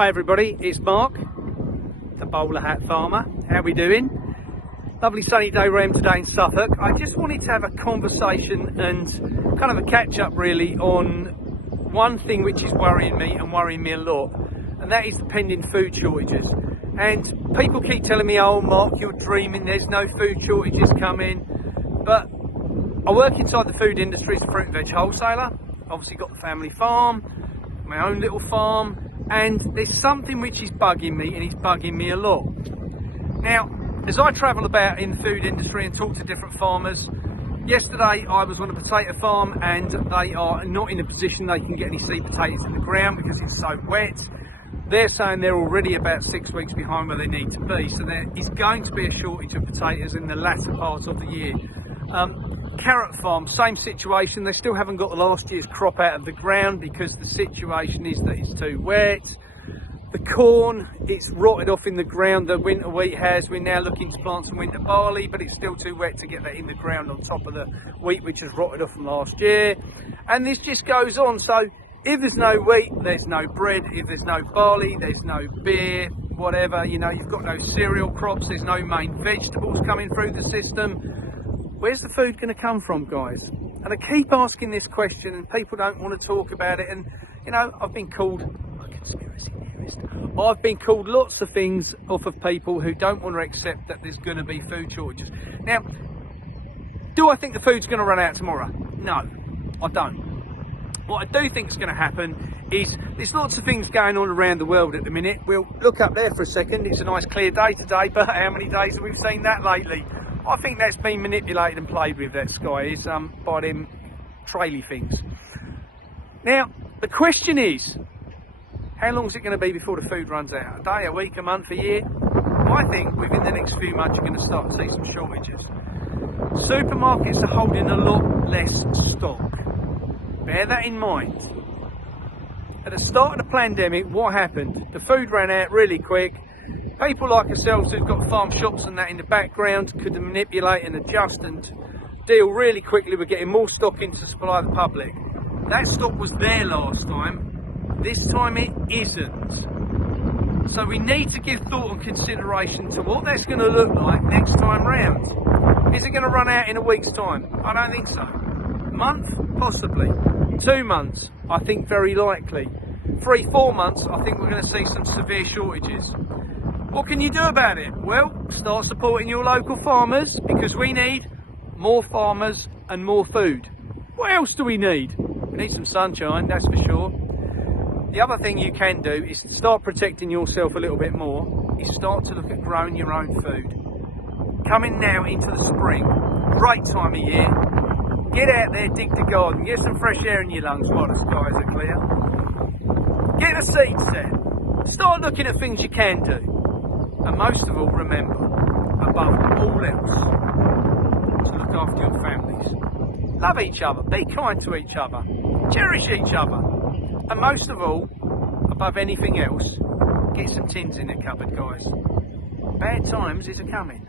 Hi everybody, it's Mark, the Bowlerhat farmer. How we doing? Lovely sunny day around today in Suffolk. I just wanted to have a conversation and kind of a catch up really on one thing which is worrying me and worrying me a lot, and that is the pending food shortages. And people keep telling me, oh Mark, you're dreaming, there's no food shortages coming. But I work inside the food industry as a fruit and veg wholesaler. Obviously got the family farm, my own little farm, and there's something which is bugging me, and it's bugging me a lot. Now, as I travel about in the food industry and talk to different farmers, yesterday I was on a potato farm and they are not in a position they can get any seed potatoes in the ground because it's so wet. They're saying they're already about 6 weeks behind where they need to be, so there is going to be a shortage of potatoes in the latter part of the year. Carrot farm, same situation. They still haven't got the last year's crop out of the ground because the situation is that it's too wet. The corn, it's rotted off in the ground. The winter wheat has. We're now looking to plant some winter barley, but it's still too wet to get that in the ground on top of the wheat which has rotted off from last year. And this just goes on. So if there's no wheat, there's no bread. If there's no barley, there's no beer, whatever. You know, you've got no cereal crops. There's no main vegetables coming through the system. Where's the food going to come from, guys? And I keep asking this question and people don't want to talk about it. And, you know, I've been called a conspiracy theorist. I've been called lots of things off of people who don't want to accept that there's going to be food shortages. Now, do I think the food's going to run out tomorrow? No, I don't. What I do think is going to happen is there's lots of things going on around the world at the minute. We'll look up there for a second. It's a nice clear day today, but how many days have we seen that lately? I think that's been manipulated and played with, that sky is, by them traily things. Now, the question is, how long is it going to be before the food runs out? A day, a week, a month, a year? I think within the next few months you're going to start to see some shortages. Supermarkets are holding a lot less stock. Bear that in mind. At the start of the pandemic, what happened? The food ran out really quick. People like ourselves who've got farm shops and that in the background could manipulate and adjust and deal really quickly with getting more stock in to supply the public. That stock was there last time. This time it isn't. So we need to give thought and consideration to what that's going to look like next time round. Is it going to run out in a week's time? I don't think so. A month? Possibly. 2 months? I think very likely. 3-4 months? I think we're going to see some severe shortages. What can you do about it? Well, start supporting your local farmers, because we need more farmers and more food. What else do we need? We need some sunshine, that's for sure. The other thing you can do is start protecting yourself a little bit more, is start to look at growing your own food. Coming now into the spring, great time of year. Get out there, dig the garden, get some fresh air in your lungs while the skies are clear. Get the seeds set. Start looking at things you can do. And most of all, remember, above all else, to look after your families. Love each other, be kind to each other, cherish each other. And most of all, above anything else, get some tins in the cupboard, guys. Bad times is a-coming.